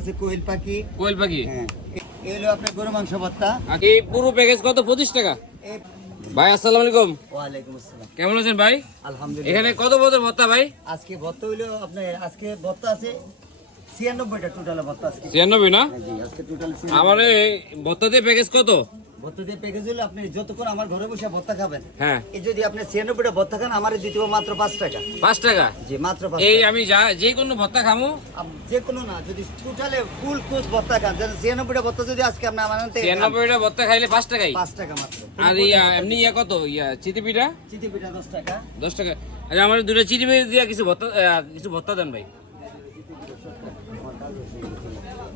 আছে কোয়েল পাখি। কোয়েল পাখি, হ্যাঁ, এই হলো আপনার গরু মাংস ভর্তা। এই পুরো প্যাকেজ কত? 25 টাকা। এই ভাই আসসালামু আলাইকুম। ওয়ালাইকুম আসসালাম। কেমন আছেন ভাই? আলহামদুলিল্লাহ। এখানে কত পদের ভর্তা ভাই? আজকে ভর্তা হইলো আপনার, আজকে ভর্তা আছে 96টা টোটাল ভর্তা আজকে। 96 না? হ্যাঁ জি, আজকে টোটাল আমার এই ভর্তা দিয়ে প্যাকেজ কত? ভর্তা দিয়ে প্যাকেজ হলো আপনি যতক্ষণ আমার ঘরে বসে ভর্তা খাবেন, হ্যাঁ, এই যদি আপনি 96টা ভর্তা খান, আমারে দিতে হবে মাত্র 5 টাকা। 5 টাকা। জি, মাত্র 5 এই টাকা। আমি যে কোনো ভর্তা খামু, যে কোনো না, যদি টোটালে ফুল কোর্স ভর্তা খান, যেন 96টা ভর্তা যদি আজকে আপনি আমার আনতে 96টা ভর্তা খাইলে 5 টাকাই। 5 টাকা মাত্র। আর এমনি কত? চিতি পিঠা চিতি পিঠা 10 টাকা। 10 টাকা। আচ্ছা, আমার দুটো চিতি পিঠা দিয়া কিছু ভর্তা দেন ভাই।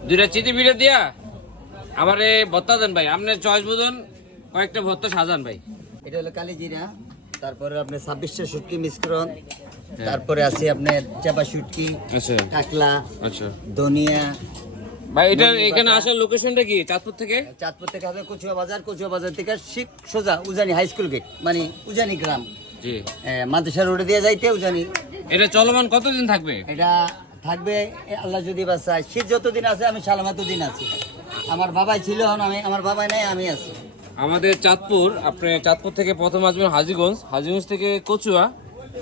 দুইটা চিতি পিঠা দিয়া আমার ভর্তা দেন ভাই। আপনার চয়েস বুঝুন, কয়েকটা ভর্তা সাজান ভাই। এটা হলো কালি জিরা, তারপরে আপনার 26টা শুটকি মিশ্রণ, তারপরে আছে আপনার চাপা শুটকি, আচ্ছা কাকলা, আচ্ছা ধনিয়া। ভাই, এটা এখানে আসার লোকেশনটা কি? চাঁদপুর থেকে? চাঁদপুর থেকে হবে কচুয়া বাজার থেকে ঠিক সোজা উজানি হাই স্কুল গেট, মানে উজানি গ্রাম, জি। মাদ্রাসা রোডে দিয়ে যাইতে উজানি। এটা চলমান কতদিন থাকবে? এটা থাকবে আল্লাহ যদি বাঁচায়, শীত যতদিন আছে আমি সালামত দিন আছি। আমার বাবাই ছিল, এখন আমার বাবাই নাই, আমি আছি। আমাদের চাঁদপুর, আপনি চাঁদপুর থেকে প্রথম আসবেন হাজীগঞ্জ থেকে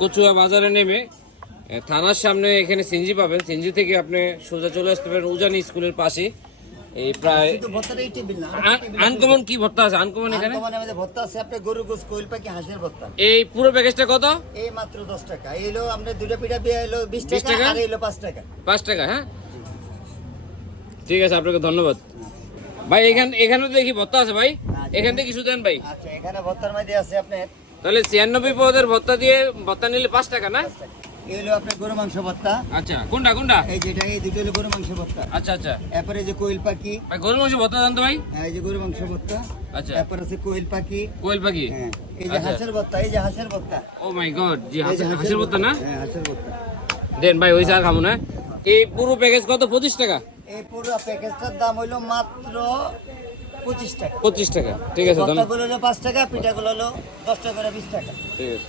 কচুয়া বাজারে নেমে থানার সামনে এখানে সিএনজি পাবেন। সিএনজি থেকে আপনি সোজা চলে আসতে পারেন উজানি স্কুলের পাশে। এই প্রায় কিন্তু ভর্তাটা এই টেবিল না, আনকমন কি ভর্তা আছে? আনকমন এখানে আমাদের ভর্তা আছে আপনার গরু গোস, কোয়েল পাখি, হাঁসের ভর্তা। এই পুরো প্যাকেজটা কত? এই মাত্র 10 টাকা। এই হলো আপনার দুইটা পিঠা বিয়ে হলো 20 টাকা, আর এই হলো 5 টাকা। 5 টাকা। হ্যাঁ, ঠিক আছে, আপনাকে ধন্যবাদ ভাই। এখানে দেখি ভর্তা আছে ভাই, এখান থেকে কিছু দেন ভাই। আচ্ছা, এখানে ভর্তার মধ্যে আছে আপনার তাহলে 96 পদের ভর্তা দিয়ে ভর্তা নিলে 5 টাকা না? এই হলো আপনার গরু মাংস ভর্তা। আচ্ছা, কোনটা? এই যেটা, এই দুটো হলো গরু মাংস ভর্তা। আচ্ছা আচ্ছা এরপরে যে কোয়েল পাখি, ভাই, গরুর মাংস ভর্তা দেন তো ভাই। এই যে গরু মাংস ভর্তা। আচ্ছা, এরপর আছে কোয়েল পাখি। কোয়েল পাখি। হ্যাঁ, এই যে আচ্ছা। হাঁসের ভর্তা, এই যে হাঁসের ভর্তা। ও মাই গড, জি, এই যে হাঁসের ভর্তা না? হ্যাঁ, হাঁসের ভর্তা। দেন ভাই, ওই চা খাবো না। এই পুরো প্যাকেজ কত? 25 টাকা। এই পুরো প্যাকেজটার দাম হইলো মাত্র 25 টাকা। 25 টাকা, ঠিক আছে, ধন্যবাদ। ভর্তাগুলো হলো 5 টাকা, পিঠাগুলো হলো 10 টাকা করে 20 টাকা। ঠিক আছে।